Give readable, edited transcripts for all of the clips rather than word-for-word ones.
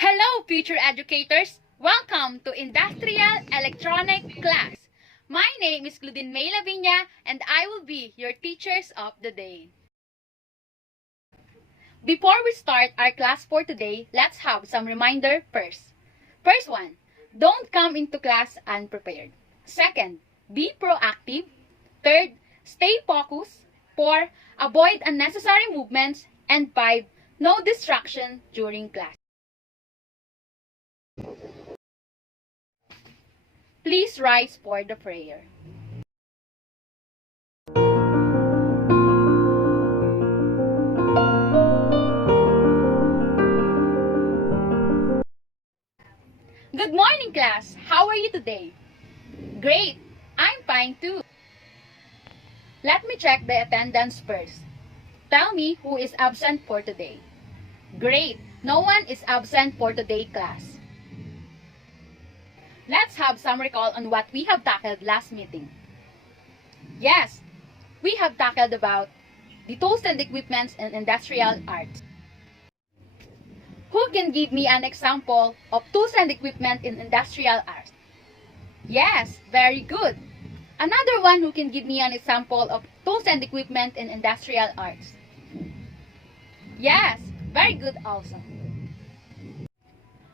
Hello, future educators! Welcome to Industrial Electronic class. My name is Claudine May Lavinia and I will be your teachers of the day. Before we start our class for today, let's have some reminder first. First one, don't come into class unprepared. Second, be proactive. Third, stay focused. 4, avoid unnecessary movements. And 5, no distraction during class. Please rise for the prayer. Good morning, class. How are you today? Great. I'm fine too. Let me check the attendance first. Tell me who is absent for today. Great. No one is absent for today, class. Let's have some recall on what we have tackled last meeting. Yes, we have tackled about the tools and equipments in industrial arts. Who can give me an example of tools and equipment in industrial arts? Yes, very good. Another one who can give me an example of tools and equipment in industrial arts? Yes, very good also.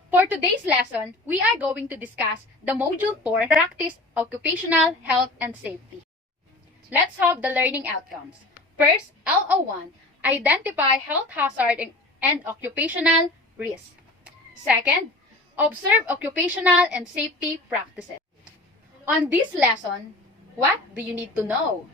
For today's lesson, we are going to discuss the Module 4, Practice Occupational Health and Safety. Let's have the learning outcomes. First, LO1, identify health hazard and occupational risk. Second, observe occupational and safety practices. On this lesson, what do you need to know?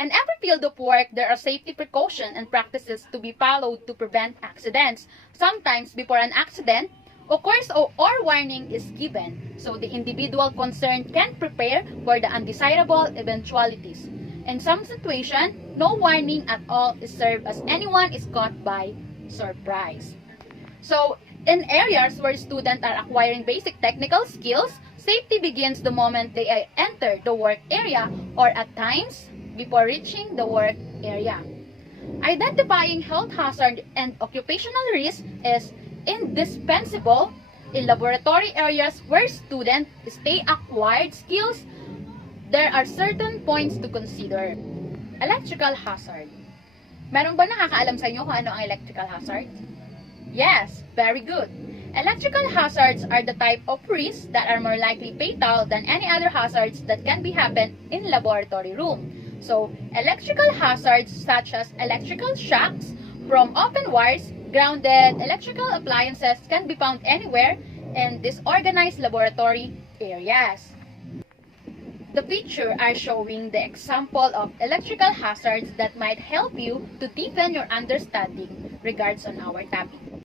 In every field of work, there are safety precautions and practices to be followed to prevent accidents. Sometimes, before an accident occurs or warning is given, so the individual concerned can prepare for the undesirable eventualities. In some situations, no warning at all is served as anyone is caught by surprise. So, in areas where students are acquiring basic technical skills, safety begins the moment they enter the work area or at times before reaching the work area. Identifying health hazard and occupational risk is indispensable in laboratory areas where students stay acquired skills. There are certain points to consider. Electrical hazard. Meron ba nakakaalam sa inyo kung ano ang electrical hazard? Yes, very good. Electrical hazards are the type of risks that are more likely fatal than any other hazards that can be happen in laboratory room. So, electrical hazards such as electrical shocks from open wires, grounded electrical appliances can be found anywhere in disorganized laboratory areas. The picture are showing the example of electrical hazards that might help you to deepen your understanding regards on our topic.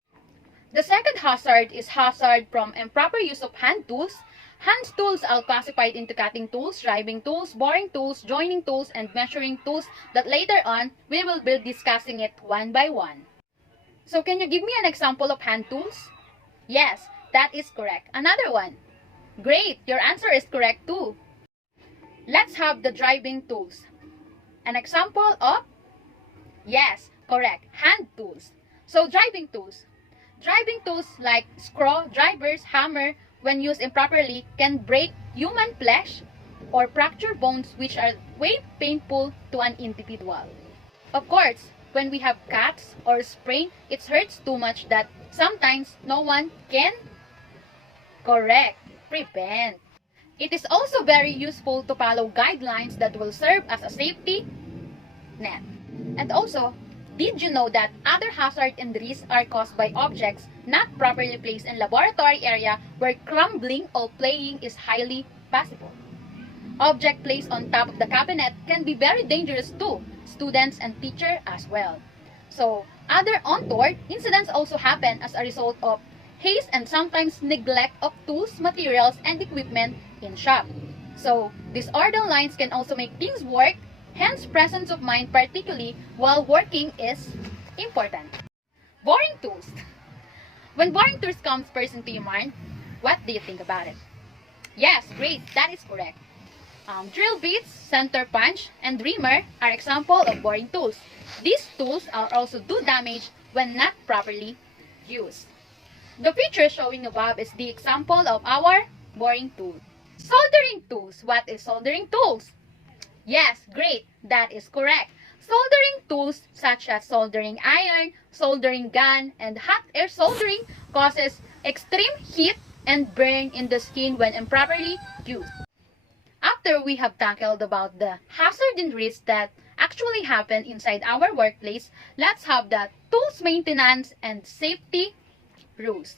The second hazard is hazard from improper use of hand tools. Hand tools are classified into cutting tools, driving tools, boring tools, joining tools, and measuring tools that later on we will be discussing it one by one. So can you give me an example of hand tools? Yes, that is correct. Another one. Great, your answer is correct too. Let's have the driving tools. An example of? Yes, correct. Hand tools. So driving tools. Driving tools like screwdrivers, hammer, when used improperly, can break human flesh or fracture bones which are way painful to an individual. Of course, when we have cuts or sprain, it hurts too much that sometimes no one can prevent. It is also very useful to follow guidelines that will serve as a safety net. And also, did you know that other hazards and risks are caused by objects not properly placed in laboratory area where crumbling or playing is highly possible? Object placed on top of the cabinet can be very dangerous to students and teachers as well. So, other untoward incidents also happen as a result of haste and sometimes neglect of tools, materials, and equipment in shop. So, disordered lines can also make things work. Hence, presence of mind, particularly while working, is important. Boring tools. When boring tools comes first into your mind, what do you think about it? Yes, great, that is correct. Drill bits, center punch, and reamer are examples of boring tools. These tools are also do damage when not properly used. The picture showing above is the example of our boring tool. Soldering tools. What is soldering tools? Yes, great. That is correct. Soldering tools such as soldering iron, soldering gun, and hot air soldering causes extreme heat and burn in the skin when improperly used. After we have tackled about the hazard and risks that actually happen inside our workplace, let's have the tools maintenance and safety rules.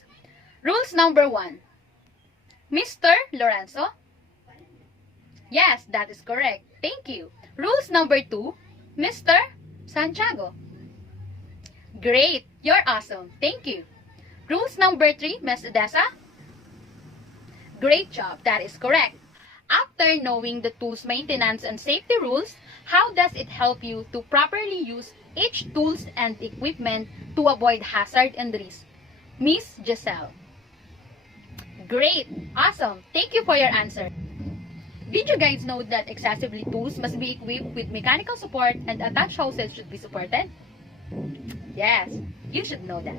Rules number 1. Mr. Lorenzo? Yes, that is correct. Thank you. Rules number 2. Mr. Santiago? Great. You're awesome. Thank you. Rules number 3, Ms. Odessa? Great job. That is correct. After knowing the tool's maintenance and safety rules, how does it help you to properly use each tools and equipment to avoid hazard and risk? Miss Giselle? Great! Awesome! Thank you for your answer. Did you guys know that accessibility tools must be equipped with mechanical support and attached hoses should be supported? Yes, you should know that.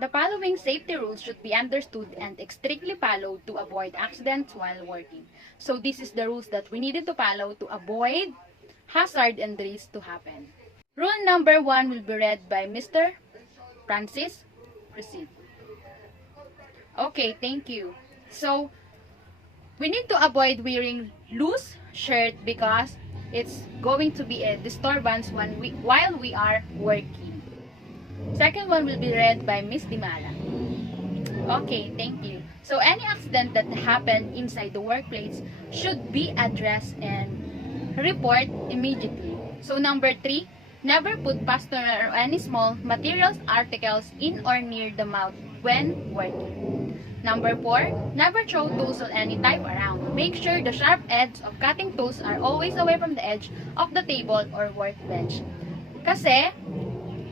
The following safety rules should be understood and strictly followed to avoid accidents while working. So this is the rules that we needed to follow to avoid hazard and risk to happen. Rule number 1 will be read by Mr. Francis. Proceed. Okay, thank you. So, we need to avoid wearing loose shirt because it's going to be a disturbance while we are working. Second one will be read by Miss Dimala. Okay, thank you. So, any accident that happened inside the workplace should be addressed and report immediately. So, number 3, never put fastener or any small materials articles in or near the mouth when working. Number 4, never throw tools of any type around. Make sure the sharp edges of cutting tools are always away from the edge of the table or workbench. Kasi,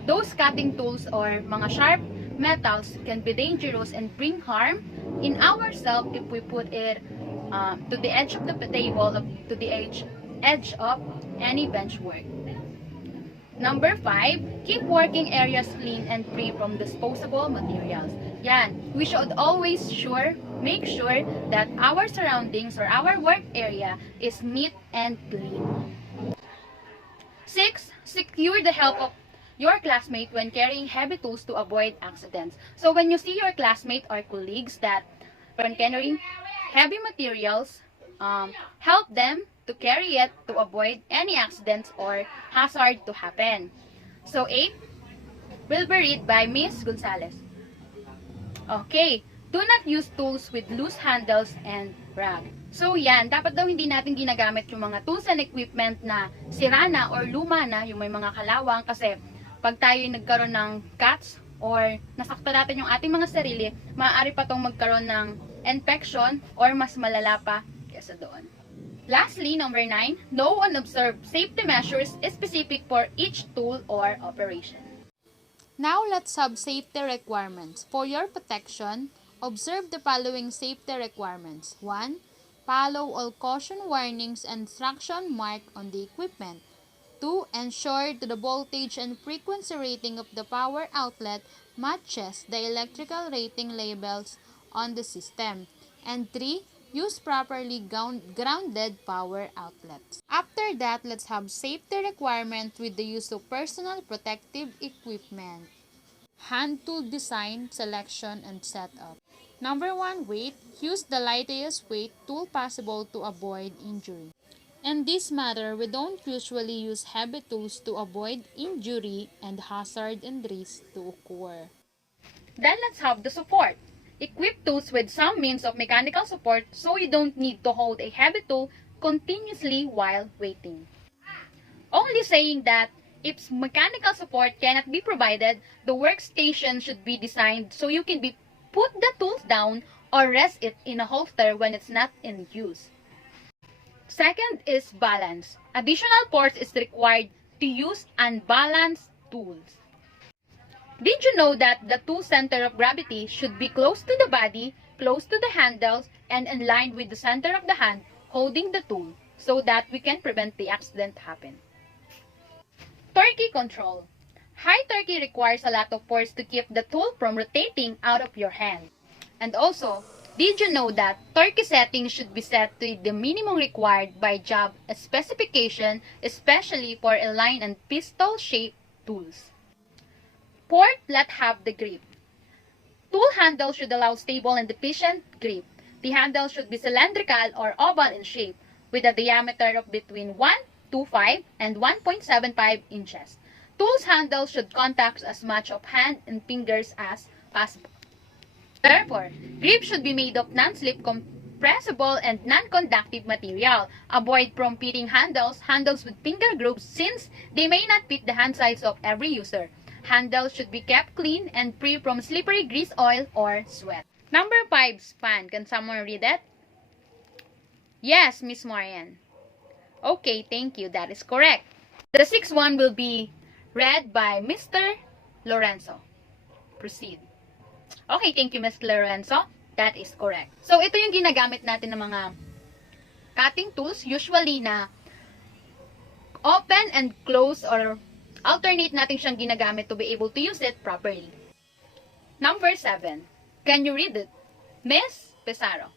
those cutting tools or mga sharp metals can be dangerous and bring harm in ourselves if we put it to the edge of the table, to the edge of any bench work. Number 5, keep working areas clean and free from disposable materials. Yan, we should always make sure that our surroundings or our work area is neat and clean. 6, secure the help of your classmate when carrying heavy tools to avoid accidents. So when you see your classmate or colleagues that when carrying heavy materials, help them to carry it to avoid any accidents or hazard to happen. So 8 will be read by Miss Gonzalez. Okay, do not use tools with loose handles and rag. So yan, dapat daw hindi natin ginagamit yung mga tools and equipment na sira na or luma na, yung may mga kalawang, kasi pag tayo nagkaroon ng cuts or nasakta natin yung ating mga sarili, maaari pa tong magkaroon ng infection or mas malala pa kesa doon. Lastly, number 9, know and observe safety measures specific for each tool or operation. Now let's have safety requirements. For your protection, observe the following safety requirements. 1. Follow all caution warnings and instruction marked on the equipment. 2. Ensure that the voltage and frequency rating of the power outlet matches the electrical rating labels on the system. And 3. Use properly grounded power outlets. After that, let's have safety requirements with the use of personal protective equipment. Hand tool design, selection, and setup. Number 1, weight. Use the lightest weight tool possible to avoid injury. In this matter, we don't usually use heavy tools to avoid injury and hazard and risk to occur. Then let's have the support. Equip tools with some means of mechanical support so you don't need to hold a heavy tool continuously while waiting. Only saying that if mechanical support cannot be provided, the workstation should be designed so you can put the tools down or rest it in a holster when it's not in use. Second is balance. Additional force is required to use unbalanced tools. Did you know that the tool center of gravity should be close to the body, close to the handles, and in line with the center of the hand holding the tool so that we can prevent the accident happen? Torque control. High turkey requires a lot of force to keep the tool from rotating out of your hand. And also, did you know that turkey setting should be set to the minimum required by job specification, especially for a line and pistol-shaped tools? Fourth, let have the grip. Tool handle should allow stable and efficient grip. The handle should be cylindrical or oval in shape, with a diameter of between 1.25 and 1.75 inches. Tools handle should contact as much of hand and fingers as possible. Therefore, grip should be made of non-slip, compressible, and non-conductive material. Avoid from fitting handles with finger grooves since they may not fit the hand size of every user. Handles should be kept clean and free from slippery grease oil or sweat. Number 5, span. Can someone read it? Yes, Miss Marian. Okay, thank you. That is correct. The 6th one will be read by Mr. Lorenzo. Proceed. Okay, thank you, Mr. Lorenzo. That is correct. So, ito yung ginagamit natin ng mga cutting tools, usually na open and close or alternate natin siyang ginagamit to be able to use it properly. Number 7. Can you read it? Miss Pesaro.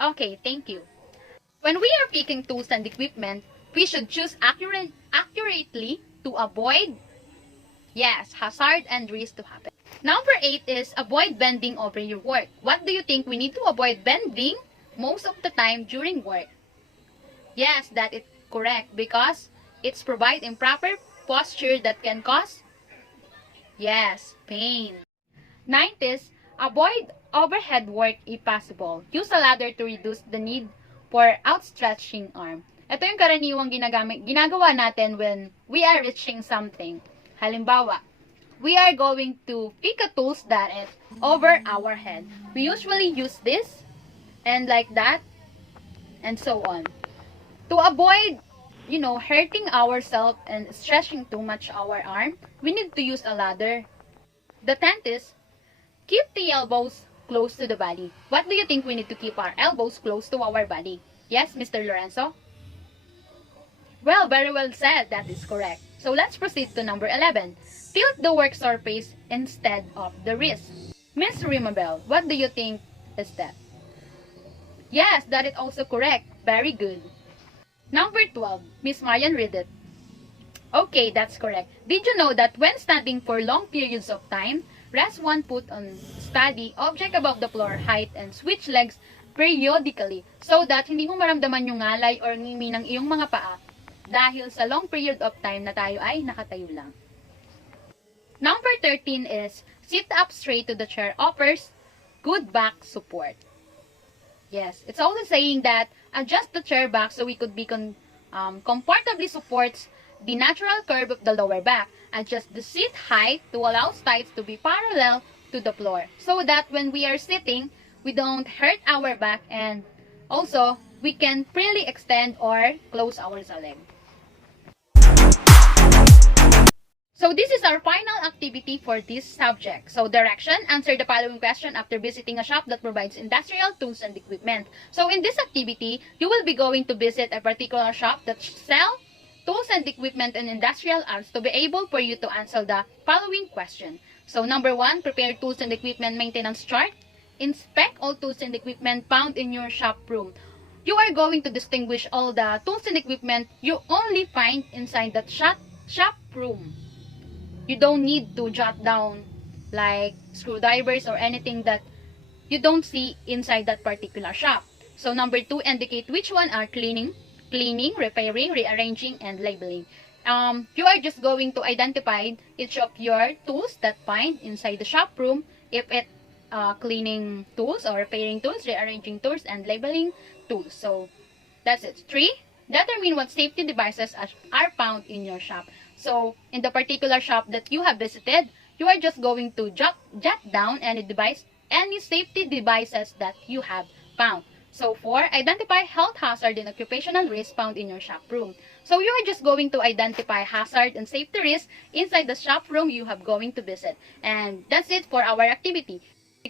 Okay, thank you. When we are picking tools and equipment, we should choose accurately to avoid, hazard and risk to happen. Number 8 is avoid bending over your work. What do you think we need to avoid bending most of the time during work? Yes, that is correct because it's provide improper posture that can cause, pain. 9th is avoid overhead work if possible. Use a ladder to reduce the need for outstretching arm. Ito yung karaniwang ginagawa natin when we are reaching something. Halimbawa, we are going to pick a tools that is over our head. We usually use this and like that and so on. To avoid, hurting ourselves and stretching too much our arm, we need to use a ladder. The 10th is keep the elbows close to the body. What do you think we need to keep our elbows close to our body? Yes, Mr. Lorenzo? Well, very well said. That is correct. So let's proceed to number 11. Tilt the work surface instead of the wrist. Miss Rimabel, what do you think is that? Yes, that is also correct. Very good. Number 12. Miss Marian, read it. Okay, that's correct. Did you know that when standing for long periods of time, rest one foot on steady object above the floor height and switch legs periodically so that hindi mo maramdaman yung ngalay or ngimi ng iyong mga paa dahil sa long period of time na tayo ay nakatayo lang. Number 13 is sit up straight to the chair offers good back support. Yes, it's also saying that adjust the chair back so we could be comfortably supports the natural curve of the lower back. Adjust the seat height to allow sides to be parallel to the floor so that when we are sitting, we don't hurt our back and also we can freely extend or close our leg. So this is our final activity for this subject. So direction, answer the following question after visiting a shop that provides industrial tools and equipment. So in this activity, you will be going to visit a particular shop that sell tools and equipment and industrial arts to be able for you to answer the following question. So number 1, prepare tools and equipment maintenance chart. Inspect all tools and equipment found in your shop room. You are going to distinguish all the tools and equipment you only find inside that shop room. You don't need to jot down like screwdrivers or anything that you don't see inside that particular shop. So number 2, indicate which one are cleaning, repairing, rearranging, and labeling. You are just going to identify each of your tools that find inside the shop room, if it cleaning tools or repairing tools, rearranging tools, and labeling tools. So that's it. 3, determine what safety devices are found in your shop. So in the particular shop that you have visited, you are just going to jot down any safety devices that you have found. So 4, identify health hazard and occupational risk found in your shop room. So you are just going to identify hazard and safety risks inside the shop room you have going to visit. And that's it for our activity.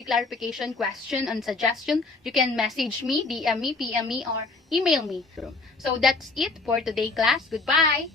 Clarification, question, and suggestion, you can message me, DM me, PM me, or email me. So that's it for today, class. Goodbye!